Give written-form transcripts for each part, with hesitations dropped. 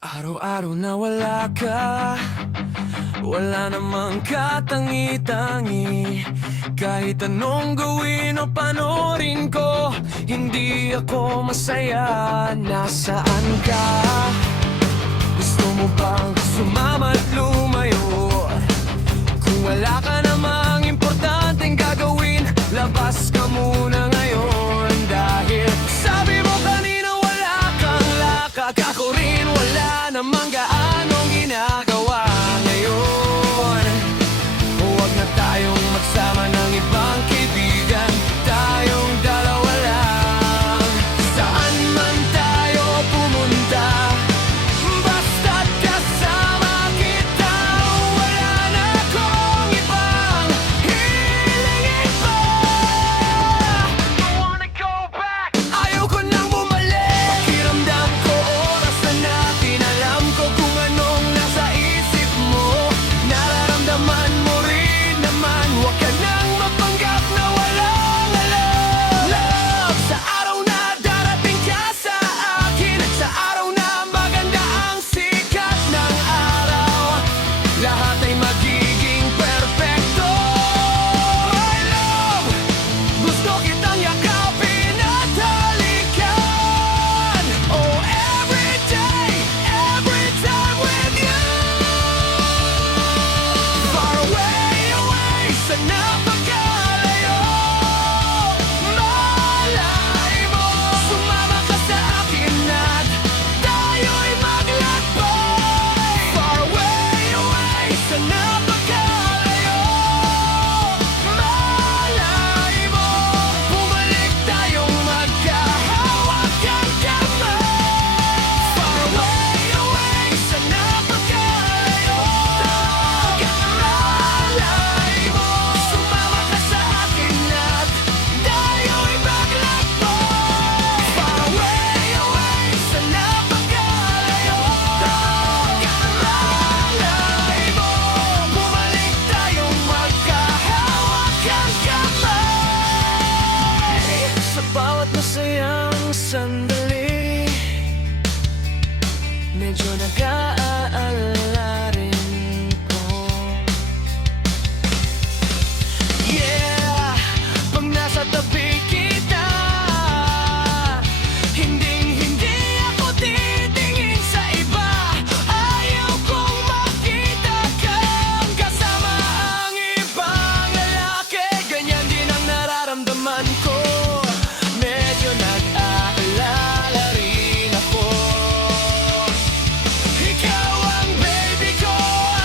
Araw-araw na wala ka, wala namang katangi-tangi. Kahit anong gawin o panoorin ko, hindi ako masaya. Nasaan ka? Gusto mo bang sumama at lumayo? Kung wala ka namang importanteng gagawin, labas ka muna ngayon. Dahil sabi mo kanina wala kang lakak, ako rin wala namang gaanong ginagawa ngayon. Huwag na tayong magsama ng ibang kaibigan, tayong dalawa lang. Saan man tayo pumunta, basta't kasama kita. Wala na akong ibang hihilingin pa. Don't wanna go back. Ayaw ko nang bumalik. Pakiramdam ko oras na natin. Alam ko kung anong nasa isip mo. Nararamdaman mo rin naman. Huwag ka nang mapanggap na walang alam. Love, sa araw na darating ka sa akin, sa araw na maganda ang sikat ng araw, lahat ay magiging perpekto. My love, gusto kitang yakapin at halikan. Oh, every day, every time with you. Far away, away, sa napakalayo. Malay mo, sumama ka sa akin at tayo'y maglakbay. Far away, away, sa napakalayo. Malay mo, bumalik tayong magkahawakan kamay. Far away, away, sa napakalayo. Malay mo, sumama ka sa akin at tayo'y maglakbay. Far away, away, sa napakalayo. Malay mo, bumalik tayong magkahawakan kamay. Sa bawat masayang sandali, medyo nag-aalala rin ko. Yeah, pag nasa tabi kita, hinding-hindi ako titingin sa iba. Ayaw kong makita kang kasama ang ibang lalaki. Ganyan din ang nararamdaman ko. Medyo nag-aalala rin ako. Ikaw ang baby ko,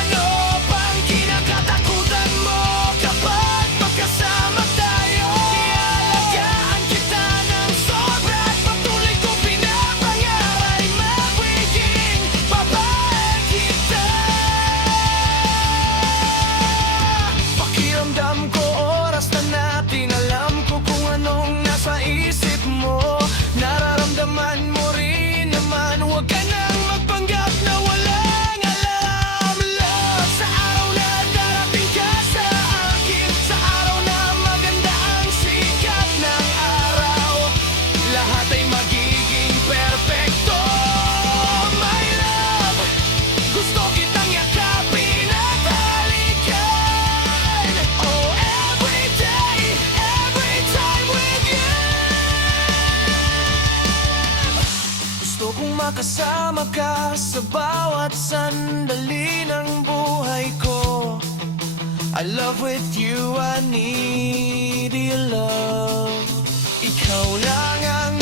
ano pang kinakatakutan mo? Kapag magkasama tayo, ialagaan kita ng sobra at patuloy kong pinapangarap magiging babae kita. Pakiramdam ko oras na natin. Alam ko kung anong nasa isip mo. Nararamdaman mo rin naman. Huwag ka nang magpanggap na walang alam. Love, sa araw na darating ka sa akin, sa araw na maganda ang sikat ng araw, lahat ay magiging perpekto. My love, gusto kitang yakapin at halikan. Oh, every day, every time with you. Gusto kong makasama ka sa bawat sandali ng buhay ko. I love with you, I need your love. Ikaw lang ang